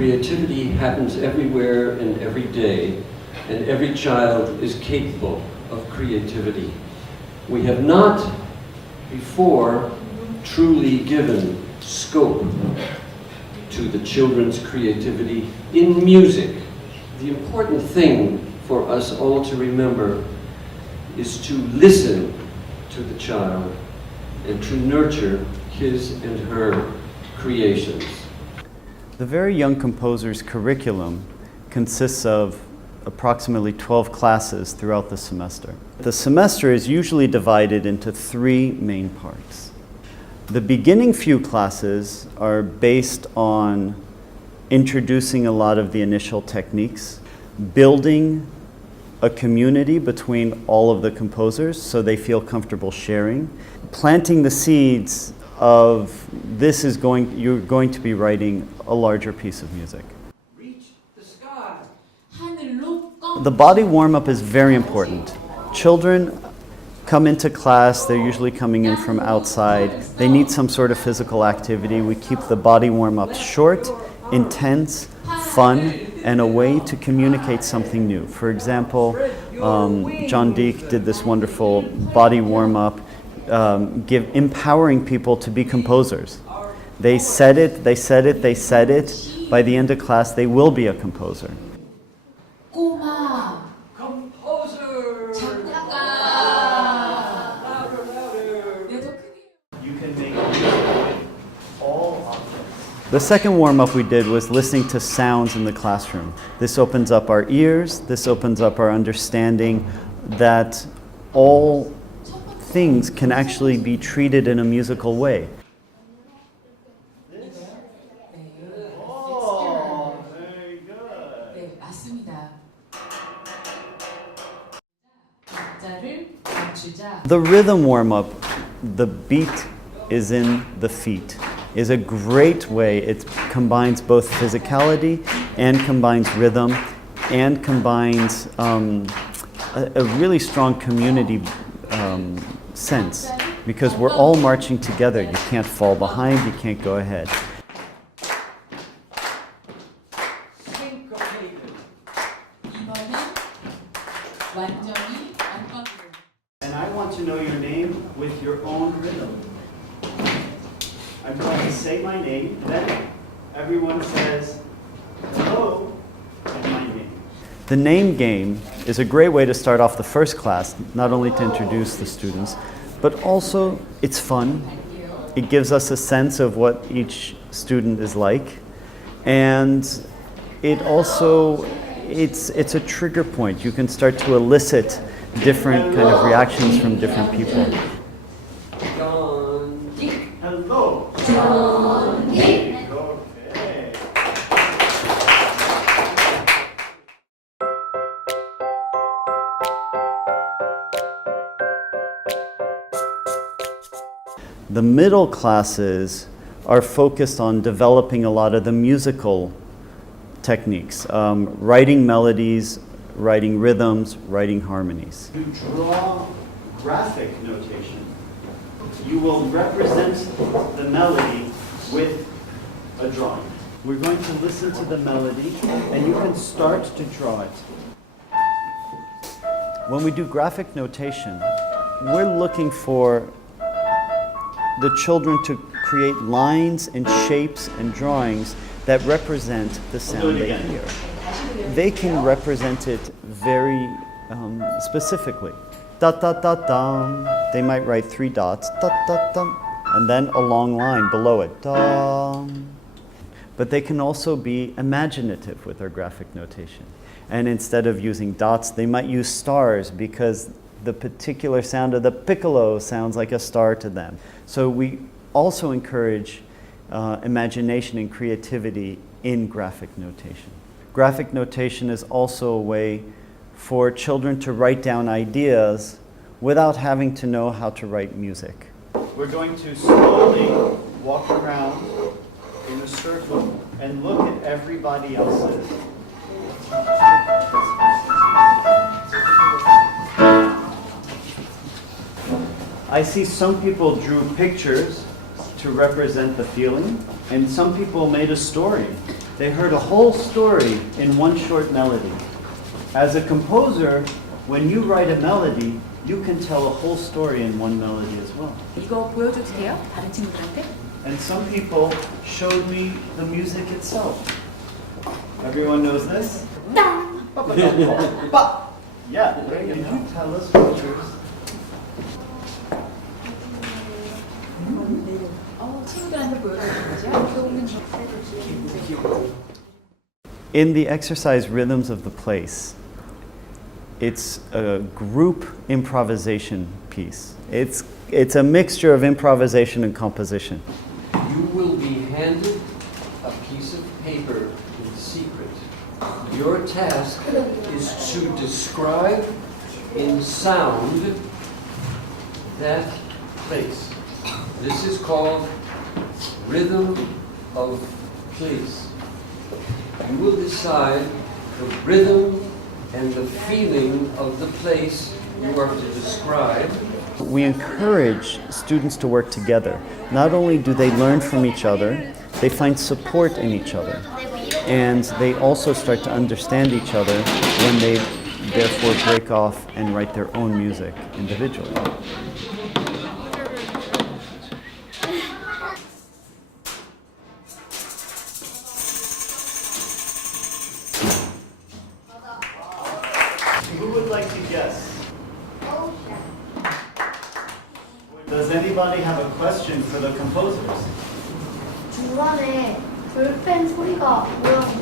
Creativity happens everywhere and every day, and every child is capable of creativity. We have not before truly given scope to the children's creativity in music. The important thing for us all to remember is to listen to the child and to nurture his and her creations. The Very Young Composer's curriculum consists of approximately 12 classes throughout the semester. The semester is usually divided into 3 main parts. The beginning few classes are based on introducing a lot of the initial techniques, building a community between all of the composers so they feel comfortable sharing, planting the seeds of you're going to be writing a larger piece of music. The body warm-up is very important. Children come into class, they're usually coming in from outside. They need some sort of physical activity. We keep the body warm-up short, intense, fun, and a way to communicate something new. For example, John Deek did this wonderful body warm-up, empowering people to be composers. They said it, they said it, they said it. By the end of class, they will be a composer. The second warm-up we did was listening to sounds in the classroom. This opens up our ears, this opens up our understanding that all things can actually be treated in a musical way. Oh, very good. The rhythm warm-up, the beat is in the feet, is a great way. It combines both physicality and combines rhythm and combines a really strong community sense, because we're all marching together. You can't fall behind, you can't go ahead. And I want to know your name with your own rhythm. I'm going to say my name, then everyone says hello and my name. The name game is a great way to start off the first class, not only to introduce the students, but also it's fun. It gives us a sense of what each student is like, and it also, it's a trigger point. You can start to elicit different kind of reactions from different people. Hello. Okay. The middle classes are focused on developing a lot of the musical techniques, writing melodies, writing rhythms, writing harmonies. You draw graphic notation. You will represent the melody with a drawing. We're going to listen to the melody, and you can start to draw it. When we do graphic notation, we're looking for the children to create lines and shapes and drawings that represent the sound they hear. They can represent it very specifically. Da da da da. They might write 3 dots, da da da, and then a long line below it, da. But they can also be imaginative with their graphic notation. And instead of using dots, they might use stars because the particular sound of the piccolo sounds like a star to them. So we also encourage imagination and creativity in graphic notation. Graphic notation is also a way for children to write down ideas without having to know how to write music. We're going to slowly walk around in a circle and look at everybody else's. I see some people drew pictures to represent the feeling, and some people made a story They heard a whole story in one short melody. As a composer, when you write a melody, you can tell a whole story in one melody as well. 이거 보여줘도 돼요? 다른 친구들한테? And some people showed me the music itself. Everyone knows this? Yeah, there you go. Tell us what yours. 친구들한테 보여주는 거죠? In the exercise Rhythms of the Place, it's a group improvisation piece. It's a mixture of improvisation and composition. You will be handed a piece of paper in secret. Your task is to describe in sound that place. This is called Rhythm of Place. You will decide the rhythm and the feeling of the place you are to describe. We encourage students to work together. Not only do they learn from each other, they find support in each other. And they also start to understand each other when they therefore break off and write their own music individually. Who would like to guess? Does anybody have a question for the composers? 중간에 볼펜 소리가 뭐라고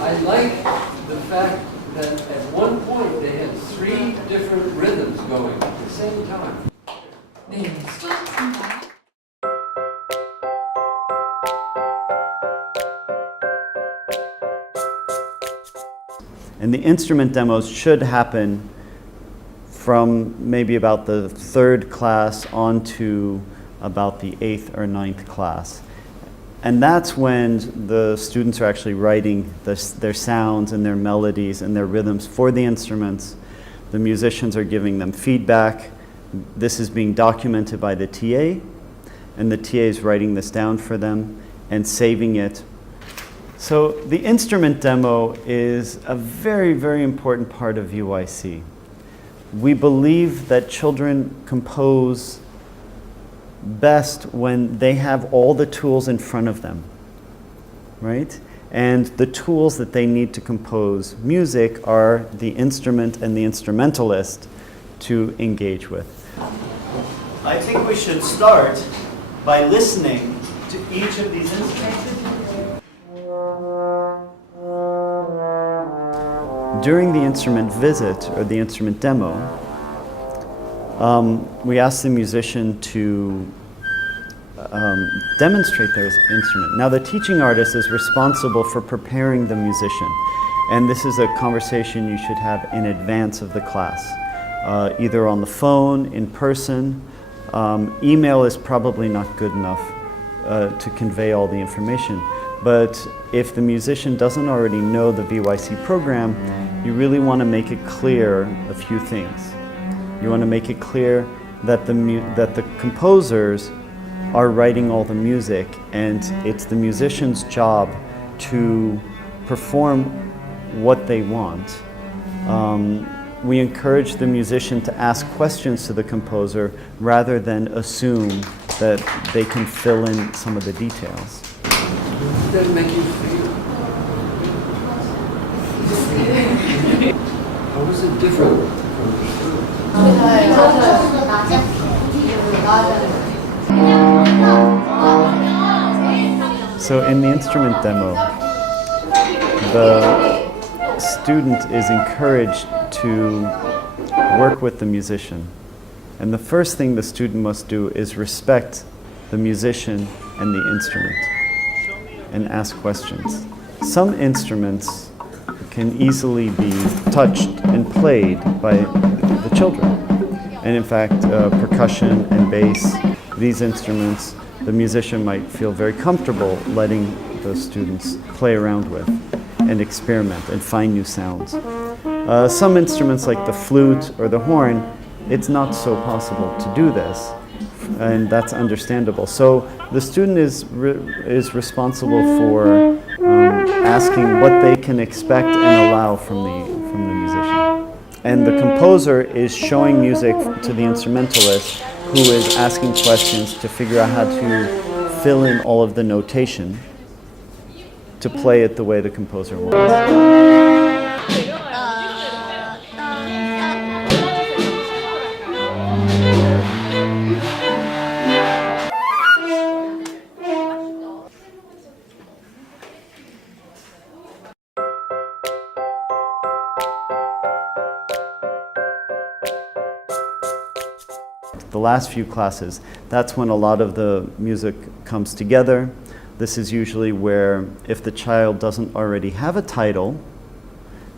I like the fact that at one point they had 3 different rhythms going at the same time. 네, 수고하셨습니다. And the instrument demos should happen from maybe about the 3rd class on to about the 8th or 9th class. And that's when the students are actually writing their sounds and their melodies and their rhythms for the instruments. The musicians are giving them feedback. This is being documented by the TA, and the TA is writing this down for them and saving it. So the instrument demo is a very, very important part of UIC. We believe that children compose best when they have all the tools in front of them, right? And the tools that they need to compose music are the instrument and the instrumentalist to engage with. I think we should start by listening to each of these instruments. During the instrument visit or the instrument demo, we ask the musician to demonstrate their instrument. Now, the teaching artist is responsible for preparing the musician, and this is a conversation you should have in advance of the class, either on the phone, in person. Email is probably not good enough to convey all the information. But if the musician doesn't already know the VYC program, you really want to make it clear a few things. You want to make it clear that the composers are writing all the music, and it's the musician's job to perform what they want. We encourage the musician to ask questions to the composer rather than assume that they can fill in some of the details. Does that make you feel? How was it different from So in the instrument demo, the student is encouraged to work with the musician. And the first thing the student must do is respect the musician and the instrument and ask questions. Some instruments can easily be touched and played by the children. And in fact, percussion and bass, these instruments, the musician might feel very comfortable letting the students play around with and experiment and find new sounds. Some instruments like the flute or the horn, it's not so possible to do this. and that's understandable. So the student is responsible for asking what they can expect and allow from the musician. And the composer is showing music to the instrumentalist, who is asking questions to figure out how to fill in all of the notation to play it the way the composer wants. The last few classes, that's when a lot of the music comes together. This is usually where, if the child doesn't already have a title,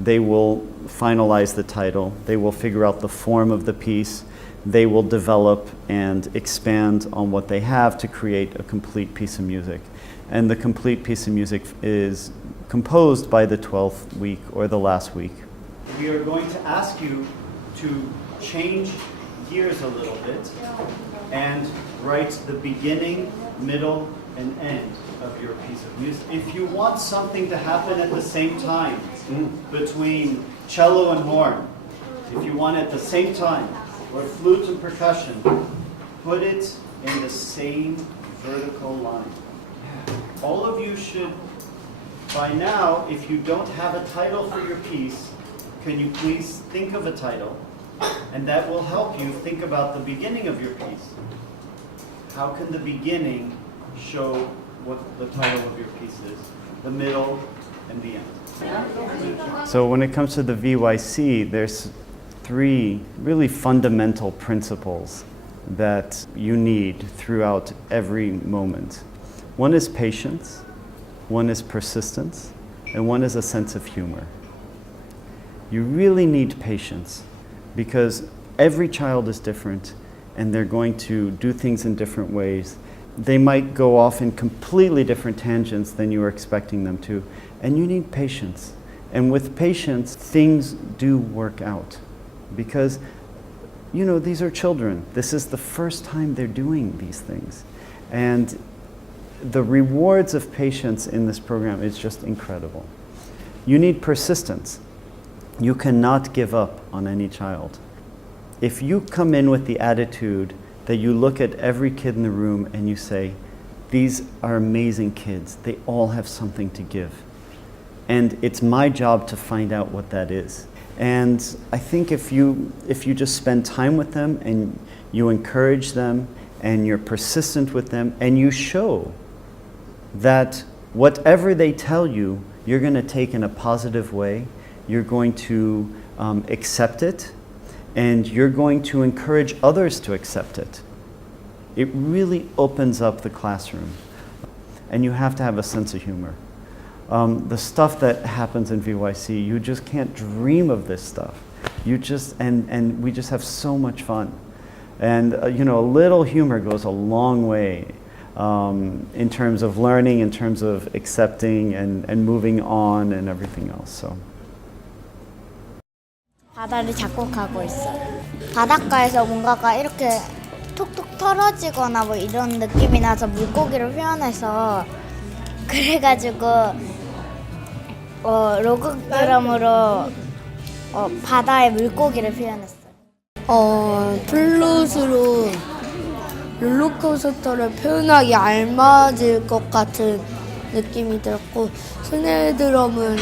they will finalize the title, they will figure out the form of the piece, they will develop and expand on what they have to create a complete piece of music. And the complete piece of music is composed by the 12th week or the last week. We are going to ask you to change gears a little bit and write the beginning, middle, and end of your piece of music. If you want something to happen at the same time between cello and horn, if you want it at the same time, or flute and percussion, put it in the same vertical line. All of you should, by now, if you don't have a title for your piece, can you please think of a title? And that will help you think about the beginning of your piece. How can the beginning show what the title of your piece is, the middle, and the end? So when it comes to the VYC, there's 3 really fundamental principles that you need throughout every moment. One is patience, one is persistence, and one is a sense of humor. You really need patience, because every child is different and they're going to do things in different ways. They might go off in completely different tangents than you were expecting them to, and you need patience. And with patience, things do work out, because these are children. This is the first time they're doing these things. And the rewards of patience in this program is just incredible. You need persistence. You cannot give up on any child. If you come in with the attitude that you look at every kid in the room and you say, these are amazing kids, they all have something to give, and it's my job to find out what that is. And I think if you just spend time with them and you encourage them and you're persistent with them and you show that whatever they tell you, you're going to take in a positive way, you're going to accept it, and you're going to encourage others to accept it. It really opens up the classroom. And you have to have a sense of humor. The stuff that happens in VYC, you just can't dream of this stuff. And we just have so much fun. And a little humor goes a long way in terms of learning, in terms of accepting and moving on and everything else. So. 바다를 작곡하고 있어요. 바닷가에서 뭔가가 이렇게 톡톡 털어지거나 뭐 이런 느낌이 나서 물고기를 표현해서 그래가지고 로그그램으로 바다의 물고기를 표현했어요. 플룻으로 롤러코스터를 표현하기 알맞을 것 같은 느낌이 들었고, 스네어드럼은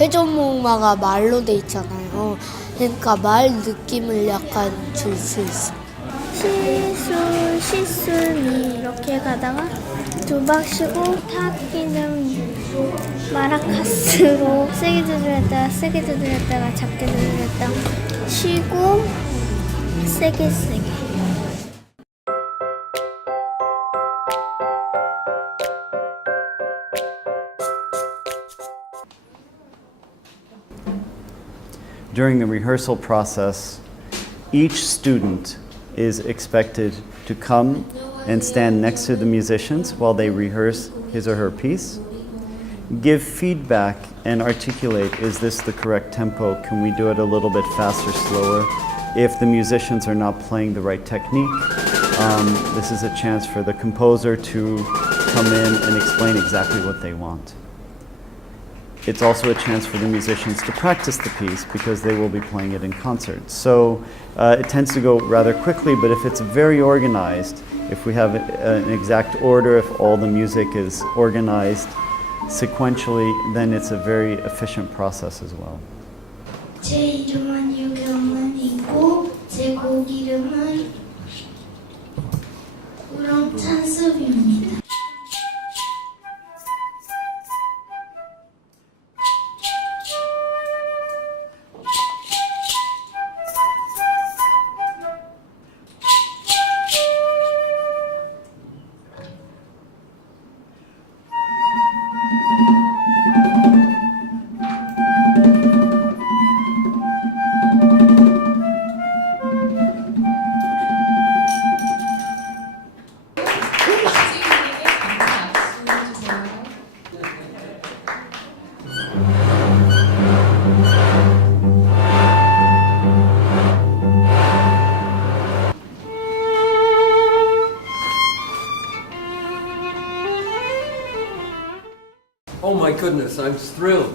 회전목마가 말로 돼 있잖아요. 그러니까 말 느낌을 약간 줄 수 있어요. 시순이 이렇게 가다가 두 박 쉬고 타악기는 마라카스로 세게 두드렸다가 작게 두드렸다가 쉬고 세게. During the rehearsal process, each student is expected to come and stand next to the musicians while they rehearse his or her piece, give feedback and articulate, is this the correct tempo? Can we do it a little bit faster, slower? If the musicians are not playing the right technique, this is a chance for the composer to come in and explain exactly what they want. It's also a chance for the musicians to practice the piece because they will be playing it in concert. So it tends to go rather quickly, but if it's very organized, if we have an exact order, if all the music is organized sequentially, then it's a very efficient process as well. 제 이름은 유경은이고 제 곡 이름은 우렁찬숲입니다. Oh my goodness, I'm thrilled.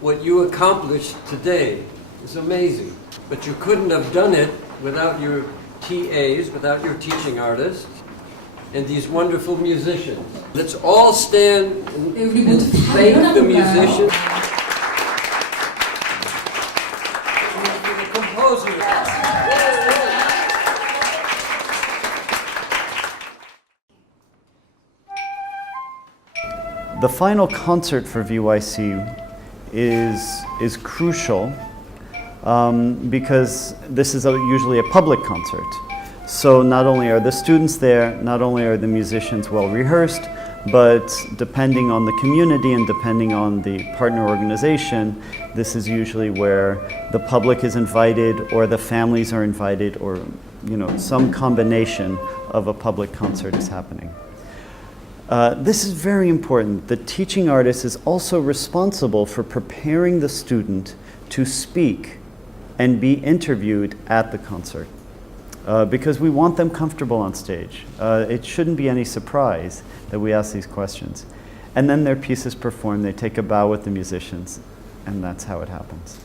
What you accomplished today is amazing. But you couldn't have done it without your TAs, without your teaching artists, and these wonderful musicians. Let's all stand and thank the musicians. And the composer. The final concert for VYC is crucial because this is usually a public concert. So not only are the students there, not only are the musicians well rehearsed, but depending on the community and depending on the partner organization, this is usually where the public is invited or the families are invited, or some combination of a public concert is happening. This is very important. The teaching artist is also responsible for preparing the student to speak and be interviewed at the concert because we want them comfortable on stage. It shouldn't be any surprise that we ask these questions. And then their piece is performed, they take a bow with the musicians, and that's how it happens.